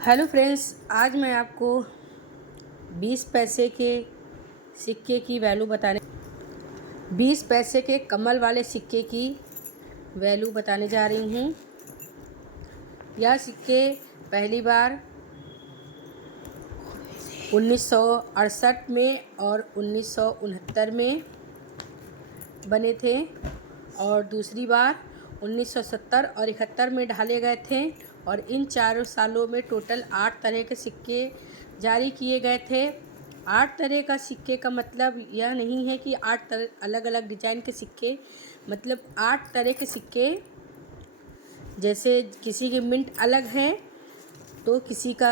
Hello friends, आज मैं आपको 20 पैसे के सिक्के की वैल्यू बताने 20 पैसे के कमल वाले सिक्के की वैल्यू बताने जा रही हूँ। यह सिक्के पहली बार 1968 में और 1969 में बने थे और दूसरी बार 1970 और 71 में ढाले गए थे। और इन चारों सालों में टोटल 8 तरह के सिक्के जारी किए गए थे। 8 तरह का सिक्के का मतलब यह नहीं है कि 8 तरह अलग अलग डिजाइन के सिक्के, मतलब 8 तरह के सिक्के। जैसे किसी की मिंट अलग है तो किसी का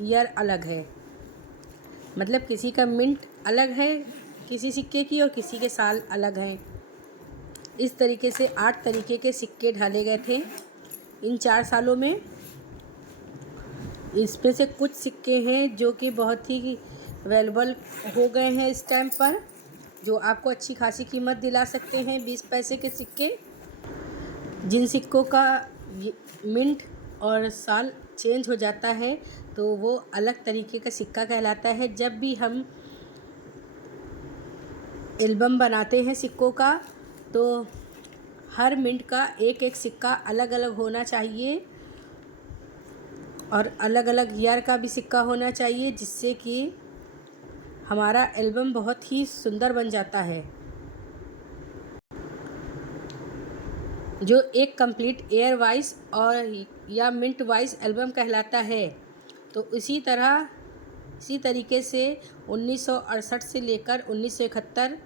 ईयर अलग है, मतलब किसी का मिंट अलग है किसी सिक्के की और किसी के साल अलग हैं। इस तरीके से 8 तरीके के सिक्के ढाले गए थे इन 4 सालों में। इसमें से कुछ सिक्के हैं जो कि बहुत ही वैल्यूबल हो गए हैं इस टाइम पर, जो आपको अच्छी खासी कीमत दिला सकते हैं। 20 पैसे के सिक्के, जिन सिक्कों का मिंट और साल चेंज हो जाता है तो वो अलग तरीके का सिक्का कहलाता है। जब भी हम एल्बम बनाते हैं सिक्कों का तो हर मिंट का एक एक सिक्का अलग अलग होना चाहिए और अलग अलग ईयर का भी सिक्का होना चाहिए, जिससे कि हमारा एल्बम बहुत ही सुंदर बन जाता है। जो एक कंप्लीट ईयर वाइज और या मिंट वाइज एल्बम कहलाता है। तो इसी तरीके से 1968 से लेकर 1971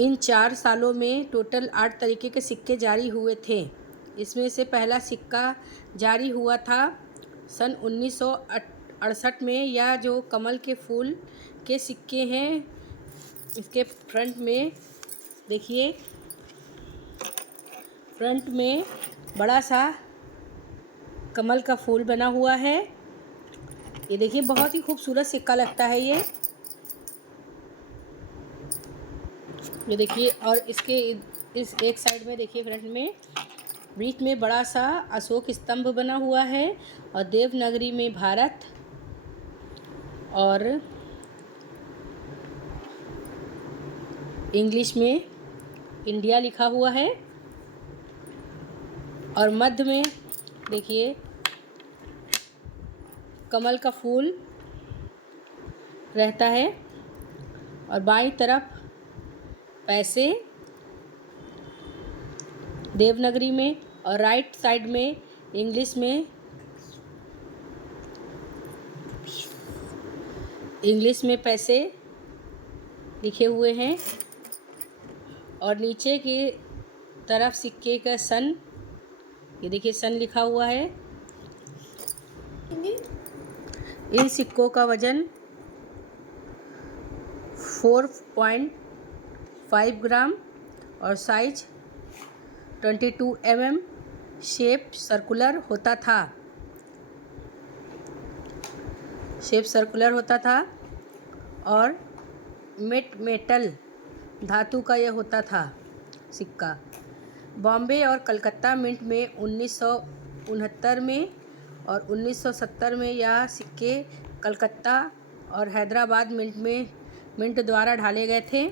इन 4 सालों में टोटल 8 तरीके के सिक्के जारी हुए थे। इसमें से पहला सिक्का जारी हुआ था सन 1968 में। यह जो कमल के फूल के सिक्के हैं, इसके फ्रंट में देखिए, फ्रंट में बड़ा सा कमल का फूल बना हुआ है। ये देखिए, बहुत ही खूबसूरत सिक्का लगता है ये देखिए। और इसके इस एक साइड में देखिए, फ्रंट में बीच में बड़ा सा अशोक स्तंभ बना हुआ है और देवनागरी में भारत और इंग्लिश में इंडिया लिखा हुआ है। और मध्य में देखिए कमल का फूल रहता है और बाईं तरफ पैसे देवनागरी में और राइट साइड में इंग्लिश में पैसे लिखे हुए हैं। और नीचे की तरफ सिक्के का सन, ये देखिए सन लिखा हुआ है। इन सिक्कों का वजन 4.5 ग्राम और साइज 22 mm, शेप सर्कुलर होता था और मेटल धातु का यह होता था सिक्का। बॉम्बे और कलकत्ता मिंट में 1969 में और 1970 में यह सिक्के कलकत्ता और हैदराबाद मिंट द्वारा ढाले गए थे।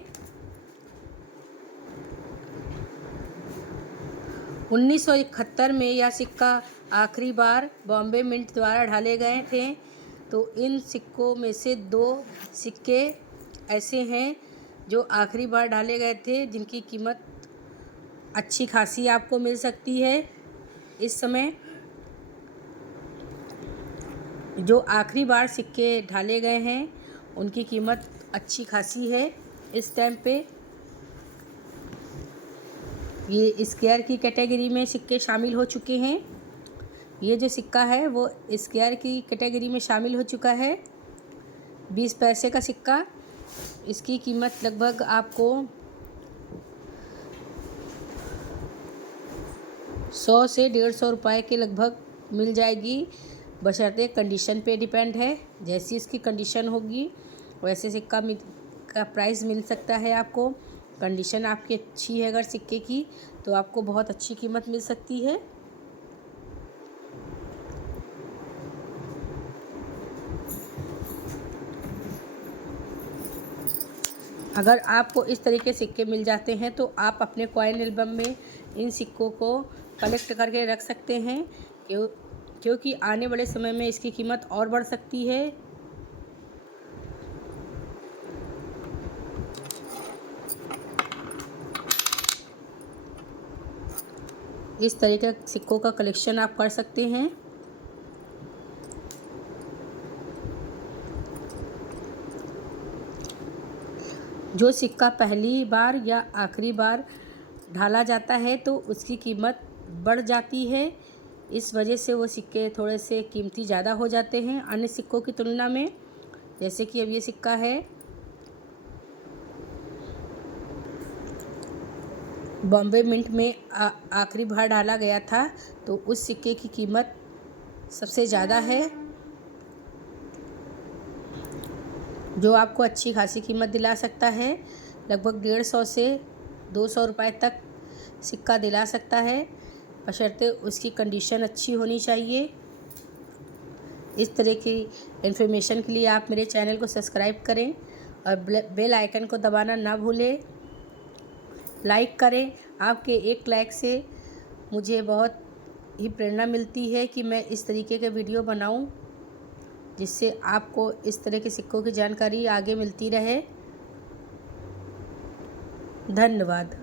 1971 में यह सिक्का आखिरी बार बॉम्बे मिंट द्वारा ढाले गए थे। तो इन सिक्कों में से 2 सिक्के ऐसे हैं जो आखिरी बार ढाले गए थे, जिनकी कीमत अच्छी खासी आपको मिल सकती है। इस समय जो आखिरी बार सिक्के ढाले गए हैं उनकी कीमत अच्छी खासी है इस टाइम पे। ये स्क्वायर की कैटेगरी में सिक्के शामिल हो चुके हैं। ये जो सिक्का है वो स्क्वायर की कैटेगरी में शामिल हो चुका है। 20 पैसे का सिक्का, इसकी कीमत लगभग आपको 100 से 150 रुपये के लगभग मिल जाएगी, बशर्ते कंडीशन पे डिपेंड है। जैसी इसकी कंडीशन होगी वैसे सिक्का का प्राइस मिल सकता है आपको। कंडीशन आपकी अच्छी है अगर सिक्के की, तो आपको बहुत अच्छी कीमत मिल सकती है। अगर आपको इस तरह के सिक्के मिल जाते हैं तो आप अपने कॉइन एल्बम में इन सिक्कों को कलेक्ट करके रख सकते हैं, क्योंकि आने वाले समय में इसकी कीमत और बढ़ सकती है। इस तरह के सिक्कों का कलेक्शन आप कर सकते हैं। जो सिक्का पहली बार या आखिरी बार ढाला जाता है तो उसकी कीमत बढ़ जाती है। इस वजह से वो सिक्के थोड़े से कीमती ज़्यादा हो जाते हैं अन्य सिक्कों की तुलना में। जैसे कि अब ये सिक्का है, बॉम्बे मिंट में आखिरी बार डाला गया था तो उस सिक्के की कीमत सबसे ज़्यादा है, जो आपको अच्छी खासी कीमत दिला सकता है। लगभग 150 से 200 रुपए तक सिक्का दिला सकता है, बशर्ते उसकी कंडीशन अच्छी होनी चाहिए। इस तरह की इन्फॉर्मेशन के लिए आप मेरे चैनल को सब्सक्राइब करें और बेल आइकन को दबाना ना भूलें। लाइक करें, आपके एक लाइक से मुझे बहुत ही प्रेरणा मिलती है कि मैं इस तरीके के वीडियो बनाऊं, जिससे आपको इस तरह के सिक्कों की जानकारी आगे मिलती रहे। धन्यवाद।